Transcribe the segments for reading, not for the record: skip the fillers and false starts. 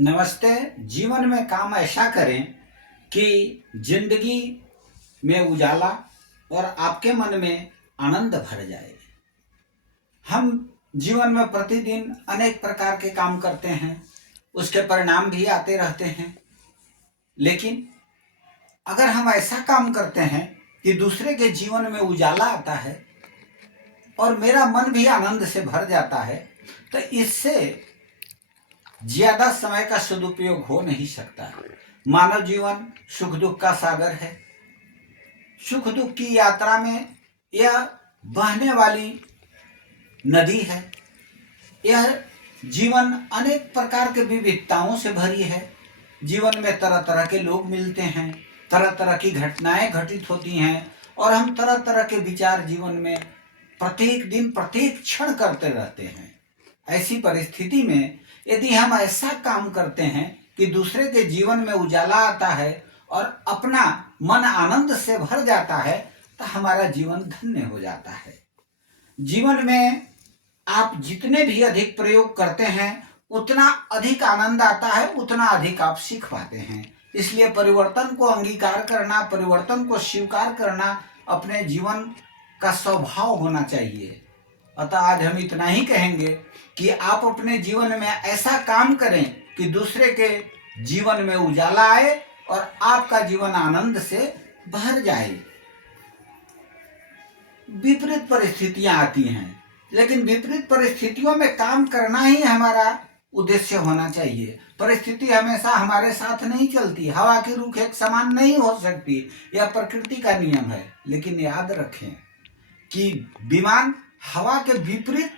नमस्ते। जीवन में काम ऐसा करें कि जिंदगी में उजाला और आपके मन में आनंद भर जाए। हम जीवन में प्रतिदिन अनेक प्रकार के काम करते हैं, उसके परिणाम भी आते रहते हैं। लेकिन अगर हम ऐसा काम करते हैं कि दूसरे के जीवन में उजाला आता है और मेरा मन भी आनंद से भर जाता है, तो इससे ज्यादा समय का सदुपयोग हो नहीं सकता। मानव जीवन सुख दुख का सागर है। सुख दुख की यात्रा में यह बहने वाली नदी है। यह जीवन अनेक प्रकार के विविधताओं से भरी है। जीवन में तरह तरह के लोग मिलते हैं, तरह तरह की घटनाएं घटित होती हैं और हम तरह तरह के विचार जीवन में प्रत्येक दिन प्रत्येक क्षण करते रहते हैं। ऐसी परिस्थिति में यदि हम ऐसा काम करते हैं कि दूसरे के जीवन में उजाला आता है और अपना मन आनंद से भर जाता है, तो हमारा जीवन धन्य हो जाता है। जीवन में आप जितने भी अधिक प्रयोग करते हैं उतना अधिक आनंद आता है, उतना अधिक आप सीख पाते हैं। इसलिए परिवर्तन को अंगीकार करना, परिवर्तन को स्वीकार करना अपने जीवन का स्वभाव होना चाहिए। अतः आज हम इतना ही कहेंगे कि आप अपने जीवन में ऐसा काम करें कि दूसरे के जीवन में उजाला आए और आपका जीवन आनंद से भर जाए। विपरीत परिस्थितियां आती हैं, लेकिन विपरीत परिस्थितियों में काम करना ही हमारा उद्देश्य होना चाहिए। परिस्थिति हमेशा हमारे साथ नहीं चलती, हवा की रुख एक समान नहीं हो सकती, यह प्रकृति का नियम है। लेकिन याद रखें कि विमान हवा के विपरीत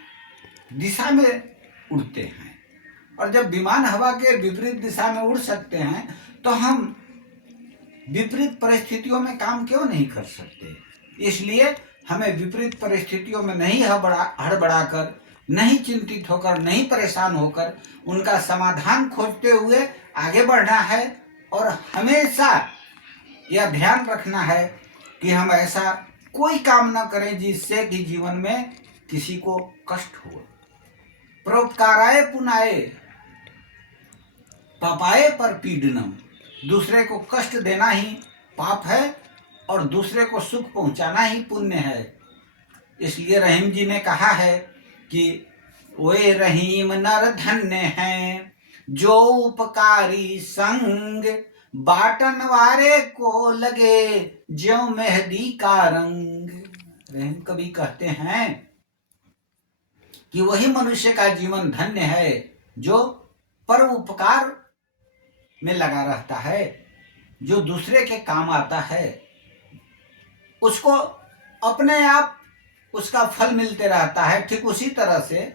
दिशा में उड़ते हैं, और जब विमान हवा के विपरीत दिशा में उड़ सकते हैं तो हम विपरीत परिस्थितियों में काम क्यों नहीं कर सकते। इसलिए हमें विपरीत परिस्थितियों में नहीं हड़बड़ाकर, नहीं चिंतित होकर, नहीं परेशान होकर उनका समाधान खोजते हुए आगे बढ़ना है। और हमेशा यह ध्यान रखना है कि हम ऐसा कोई काम न करें जिससे कि जीवन में किसी को कष्ट हो। परोपकाराय पुनाय पापाय पर पीडनम। दूसरे को कष्ट देना ही पाप है और दूसरे को सुख पहुंचाना ही पुण्य है। इसलिए रहीम जी ने कहा है कि वे रहीम नर धन्य हैं जो उपकारी संग, बाटन वारे को लगे ज्यों मेहंदी का रंग। रहीम कवि कहते हैं कि वही मनुष्य का जीवन धन्य है जो पर उपकार में लगा रहता है, जो दूसरे के काम आता है, उसको अपने आप उसका फल मिलते रहता है। ठीक उसी तरह से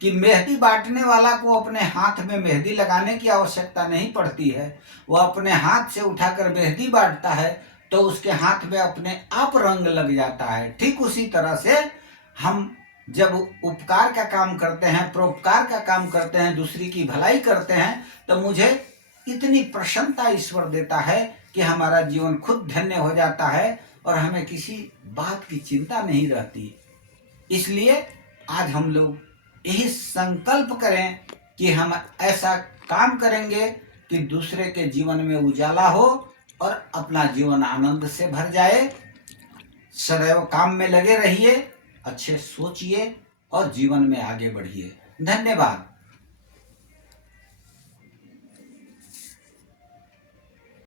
कि मेहंदी बांटने वाला को अपने हाथ में मेहंदी लगाने की आवश्यकता नहीं पड़ती है, वह अपने हाथ से उठाकर मेहंदी बांटता है तो उसके हाथ में अपने आप रंग लग जाता है। ठीक उसी तरह से हम जब उपकार का काम करते हैं, परोपकार का काम करते हैं, दूसरी की भलाई करते हैं, तो मुझे इतनी प्रसन्नता ईश्वर देता है कि हमारा जीवन खुद धन्य हो जाता है और हमें किसी बात की चिंता नहीं रहती। इसलिए आज हम लोग यही संकल्प करें कि हम ऐसा काम करेंगे कि दूसरे के जीवन में उजाला हो और अपना जीवन आनंद से भर जाए। सदैव काम में लगे रहिए, अच्छे सोचिए और जीवन में आगे बढ़िए। धन्यवाद।